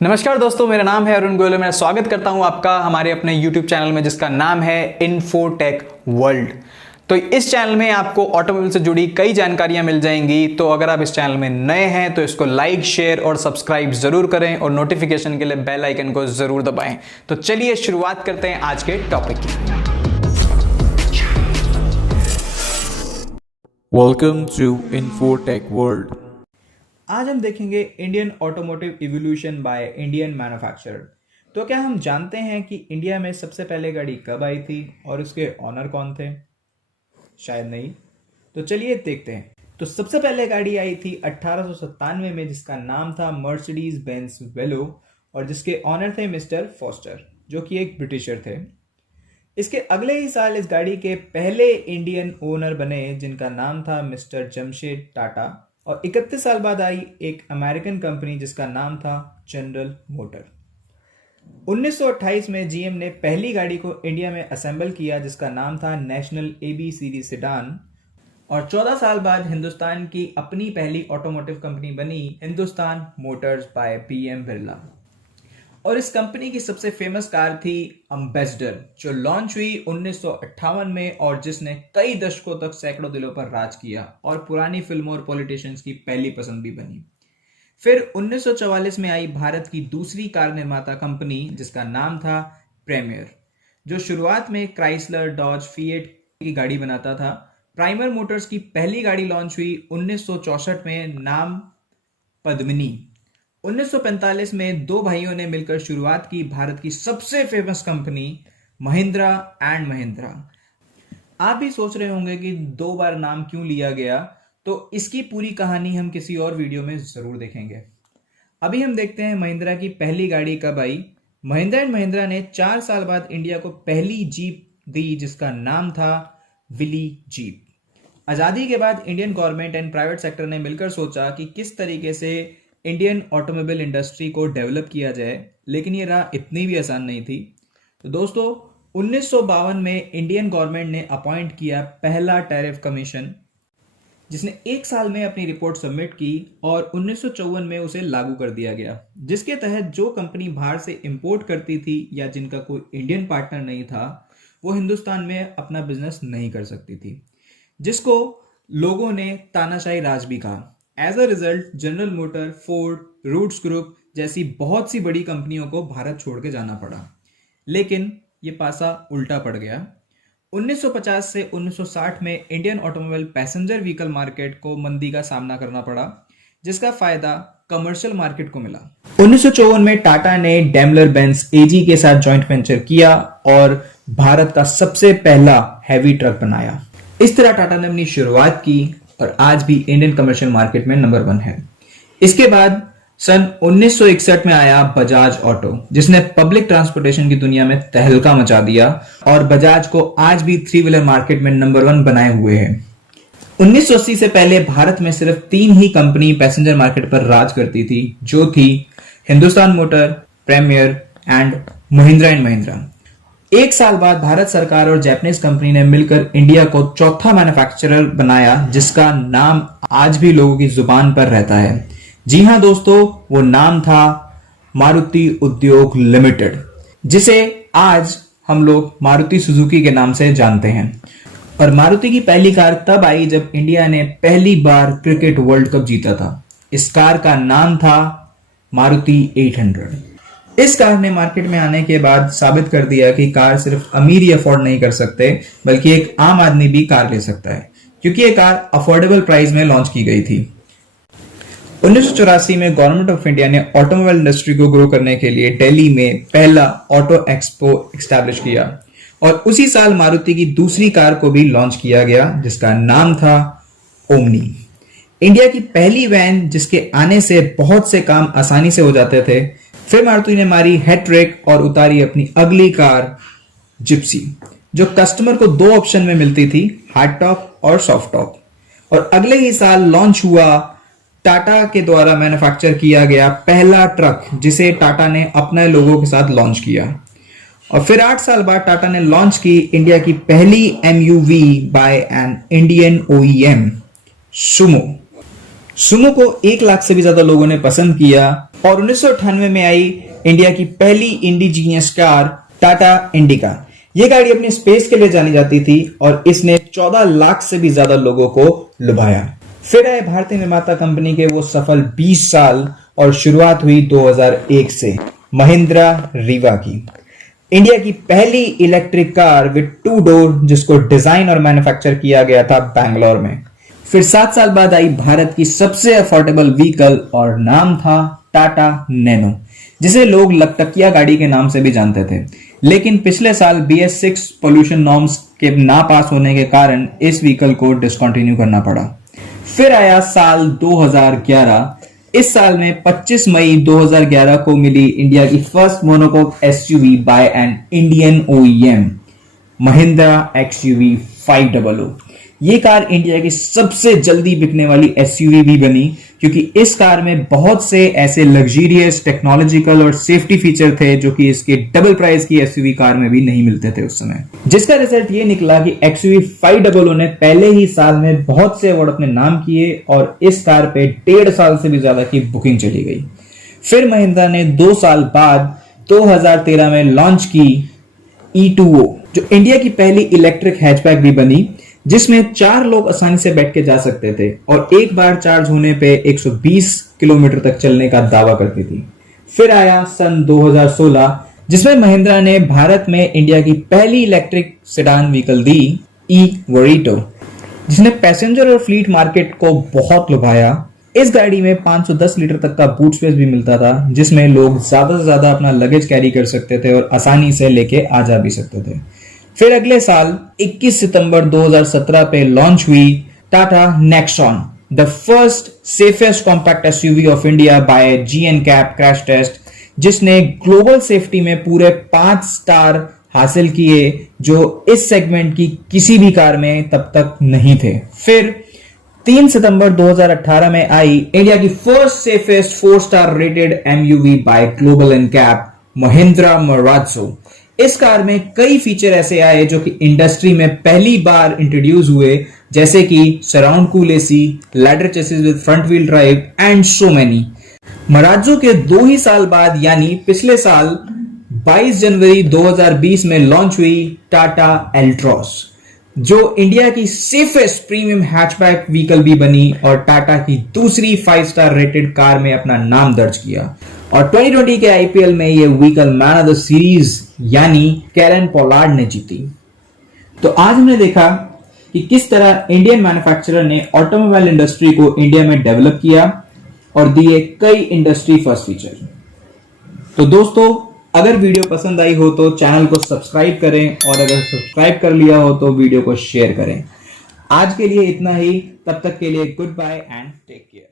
नमस्कार दोस्तों, मेरा नाम है अरुण गोयल। मैं स्वागत करता हूं आपका हमारे अपने YouTube चैनल में जिसका नाम है इन्फोटेक वर्ल्ड। तो इस चैनल में आपको ऑटोमोबाइल से जुड़ी कई जानकारियां मिल जाएंगी। तो अगर आप इस चैनल में नए हैं तो इसको लाइक, शेयर और सब्सक्राइब जरूर करें और नोटिफिकेशन के लिए बेल आइकन को जरूर दबाएं। तो चलिए शुरुआत करते हैं आज के टॉपिक की। Welcome to Infotech World. आज हम देखेंगे Indian automotive evolution by Indian manufacturer. तो क्या हम जानते हैं कि इंडिया में सबसे पहले गाड़ी कब आई थी और उसके ऑनर कौन थे? शायद नहीं। तो चलिए देखते हैं। तो सबसे पहले गाड़ी आई थी 1897 में जिसका नाम था मर्सिडीज बेंज वेलो और जिसके ऑनर थे मिस्टर फॉस्टर, जो कि एक ब्रिटिशर थे। इसके अगले ही साल इस गाड़ी के पहले इंडियन ओनर बने जिनका नाम था मिस्टर जमशेद टाटा, और 31 साल बाद आई एक अमेरिकन कंपनी जिसका नाम था जनरल मोटर। 1928 में जीएम ने पहली गाड़ी को इंडिया में असेंबल किया जिसका नाम था नेशनल एबीसीडी सेडान, और 14 साल बाद हिंदुस्तान की अपनी पहली ऑटोमोटिव कंपनी बनी Hindustan Motors by BM Birla. और इस कंपनी की सबसे फेमस कार थी एम्बेसडर, जो लॉन्च हुई 1958 में और जिसने कई दशकों तक सैकड़ों दिलों पर राज किया और पुरानी फिल्मों और पॉलिटिशियंस की पहली पसंद भी बनी। फिर 1944 में आई भारत की दूसरी कार निर्माता कंपनी जिसका नाम था प्रीमियर, जो शुरुआत में क्राइसलर, डॉज, फिएट की गाड़ी बनाता था। प्राइमर मोटर्स की पहली गाड़ी लॉन्च हुई 1964 में, नाम पद्मिनी। 1945 में दो भाइयों ने मिलकर शुरुआत की भारत की सबसे famous company Mahindra and Mahindra. आप भी सोच रहे होंगे कि दो बार नाम क्यों लिया गया, तो इसकी पूरी कहानी हम किसी और वीडियो में जरूर देखेंगे। अभी हम देखते हैं महिंद्रा की पहली गाड़ी कब आई। महिंद्रा एंड महिंद्रा ने 4 साल बाद इंडिया को पहली जीप दी जिसका नाम था विली जीप। आजादी के बाद Indian government and private sector ने मिलकर सोचा कि किस तरीके से इंडियन ऑटोमोबाइल इंडस्ट्री को डेवलप किया जाए, लेकिन ये राह इतनी भी आसान नहीं थी। तो दोस्तों 1952 में इंडियन गवर्नमेंट ने अपॉइंट किया पहला टैरिफ कमीशन, जिसने 1 साल में अपनी रिपोर्ट सबमिट की और 1954 में उसे लागू कर दिया गया, जिसके तहत जो कंपनी बाहर से इंपोर्ट करती थी या जिनका कोई इंडियन पार्टनर नहीं था वो हिंदुस्तान में अपना बिजनेस नहीं कर सकती थी, जिसको लोगों ने तानाशाही राज भी कहा। As a result General Motor, Ford, Rootes Group जैसी बहुत सी बड़ी कंपनियों को भारत छोड़ के जाना पड़ा, लेकिन ये पासा उल्टा पड़ गया। 1950 से 1960 में Indian automobile passenger vehicle market को मंदी का सामना करना पड़ा, जिसका फायदा कमर्शियल मार्केट को मिला। 1954 में टाटा ने डेमलर बेंज एजी के साथ जॉइंट वेंचर किया और भारत का सबसे पहला हैवी ट्रक बनाया। इस तरह टाटा ने अपनी शुरुआत की और आज भी इंडियन कमर्शियल मार्केट में नंबर 1 है। इसके बाद सन 1961 में आया बजाज ऑटो, जिसने पब्लिक ट्रांसपोर्टेशन की दुनिया में तहलका मचा दिया और बजाज को आज भी 3 व्हीलर मार्केट में नंबर 1 बनाए हुए है। 1980 से पहले भारत में सिर्फ 3 ही कंपनी पैसेंजर मार्केट पर राज करती थी, जो थी Hindustan Motor, Premier and Mahindra and Mahindra. 1 साल बाद भारत सरकार और जापानीज कंपनी ने मिलकर इंडिया को चौथा मैन्युफैक्चरर बनाया, जिसका नाम आज भी लोगों की जुबान पर रहता है। जी हां दोस्तों, वो नाम था मारुति उद्योग लिमिटेड, जिसे आज हम लोग मारुति सुजुकी के नाम से जानते हैं। और मारुति की पहली कार तब आई जब इंडिया ने पहली बार क्रिकेट वर्ल्ड कप जीता था। इस कार का नाम था मारुति 800। इस कार ने मार्केट में आने के बाद साबित कर दिया कि कार सिर्फ अमीर ही अफोर्ड नहीं कर सकते, बल्कि एक आम आदमी भी कार ले सकता है, क्योंकि ये कार अफोर्डेबल प्राइस में लॉन्च की गई थी। 1984 में गवर्नमेंट ऑफ इंडिया ने ऑटोमोबाइल इंडस्ट्री को ग्रो करने के लिए दिल्ली में पहला ऑटो एक्सपो एस्टैब्लिश किया और उसी साल मारुति की दूसरी कार को भी लॉन्च किया गया जिसका नाम था ओमनी। इंडिया की पहली वैन जिसके आने से बहुत से काम आसानी से हो जाते थे। फिर मारुति ने मारी हैट्रिक और उतारी अपनी अगली कार जिप्सी, जो कस्टमर को 2 ऑप्शन में मिलती थी, हार्ड टॉप और सॉफ्ट टॉप। और अगले ही साल लॉन्च हुआ टाटा के द्वारा मैन्युफैक्चर किया गया पहला ट्रक, जिसे टाटा ने अपने लोगों के साथ लॉन्च किया। और फिर 8 साल बाद टाटा ने लॉन्च की इंडिया की पहली MUV by an Indian OEM, Sumo. Sumo को 1 लाख से भी ज्यादा लोगों ने पसंद किया और 1998 में आई इंडिया की पहली इंडिजीनियस कार टाटा इंडिका। यह गाड़ी अपने स्पेस के लिए जानी जाती थी और इसने 14 लाख से भी ज्यादा लोगों को लुभाया। फिर आए भारतीय निर्माता कंपनी के वो सफल 20 साल और शुरुआत हुई 2001 से महिंद्रा रीवा की। इंडिया की पहली इलेक्ट्रिक कार विद 2 डोर जिसको डिजाइन और मैन्युफैक्चर किया गया था बैंगलोर में। फिर 7 साल बाद आई भारत की सबसे अफोर्डेबल व्हीकल और नाम था टाटा नैनो, जिसे लोग लकटकिया गाड़ी के नाम से भी जानते थे। लेकिन पिछले साल BS6 पोल्यूशन नॉर्म्स के ना पास होने के कारण इस व्हीकल को डिसकंटिन्यू करना पड़ा। फिर आया साल 2011। इस साल में 25 मई 2011 को मिली इंडिया की first monocoque SUV by an Indian OEM Mahindra XUV 500। ये कार इंडिया की सबसे जल्दी बिकने वाली SUV भी बनी क्योंकि इस कार में बहुत से ऐसे लग्जरियस टेक्नोलॉजिकल और सेफ्टी फीचर थे जो कि इसके डबल प्राइस की SUV कार में भी नहीं मिलते थे उस समय, जिसका रिजल्ट ये निकला कि XUV 500 ने पहले ही साल में बहुत से अवार्ड अपने नाम किए और इस कार पे 1.5 साल से भी ज्यादा की बुकिंग चली गई। फिर महिंद्रा ने 2 साल बाद 2013 में लॉन्च की E2O, जो इंडिया की पहली इलेक्ट्रिक हैचबैक भी बनी, जिसमें 4 लोग आसानी से बैठ के जा सकते थे और एक बार चार्ज होने पे 120 किलोमीटर तक चलने का दावा करती थी। फिर आया सन 2016 जिसमें महिंद्रा ने भारत में इंडिया की पहली इलेक्ट्रिक सेडान व्हीकल दी E-Verito, जिसने पैसेंजर और फ्लीट मार्केट को बहुत लुभाया। इस गाड़ी में 510 लीटर तक का बूट स्पेस भी मिलता था, जिसमें लोग ज्यादा से ज्यादा अपना लगेज कैरी कर सकते थे और आसानी से लेके आ जा भी सकते थे। फिर अगले साल 21 सितंबर 2017 पे लॉन्च हुई Tata Nexon, the first safest compact SUV of India by GNCAP crash test, जिसने ग्लोबल सेफ्टी में पूरे 5 स्टार हासिल किए जो इस सेगमेंट की किसी भी कार में तब तक नहीं थे। फिर 3 सितंबर 2018 में आई इंडिया की first safest 4 star rated MUV by Global NCAP Mahindra Marazzo. इस कार में कई फीचर ऐसे आए जो कि इंडस्ट्री में पहली बार इंट्रोड्यूस हुए, जैसे कि surround cool AC, ladder chassis with front wheel drive and so many. Marazzo के 2 ही साल बाद यानी पिछले साल 22 जनवरी 2020 में लॉन्च हुई टाटा एल्ट्रॉस, जो इंडिया की सेफेस्ट प्रीमियम हैचबैक व्हीकल भी बनी और टाटा की दूसरी 5 स्टार रेटेड कार में अपना नाम दर्ज किया। और 2020 के IPL में ये vehicle man of the series यानी कैरन पोलार्ड ने जीती। तो आज हमने देखा कि किस तरह इंडियन मैन्युफैक्चरर ने ऑटोमोबाइल इंडस्ट्री को इंडिया में डेवलप किया और दिए कई इंडस्ट्री फर्स्ट फीचर। तो दोस्तों, अगर वीडियो पसंद आई हो तो चैनल को सब्सक्राइब करें और अगर सब्सक्राइब कर लिया हो तो वीडियो को शेयर करें। आज के लिए इतना ही, तब तक के लिए goodbye and take care.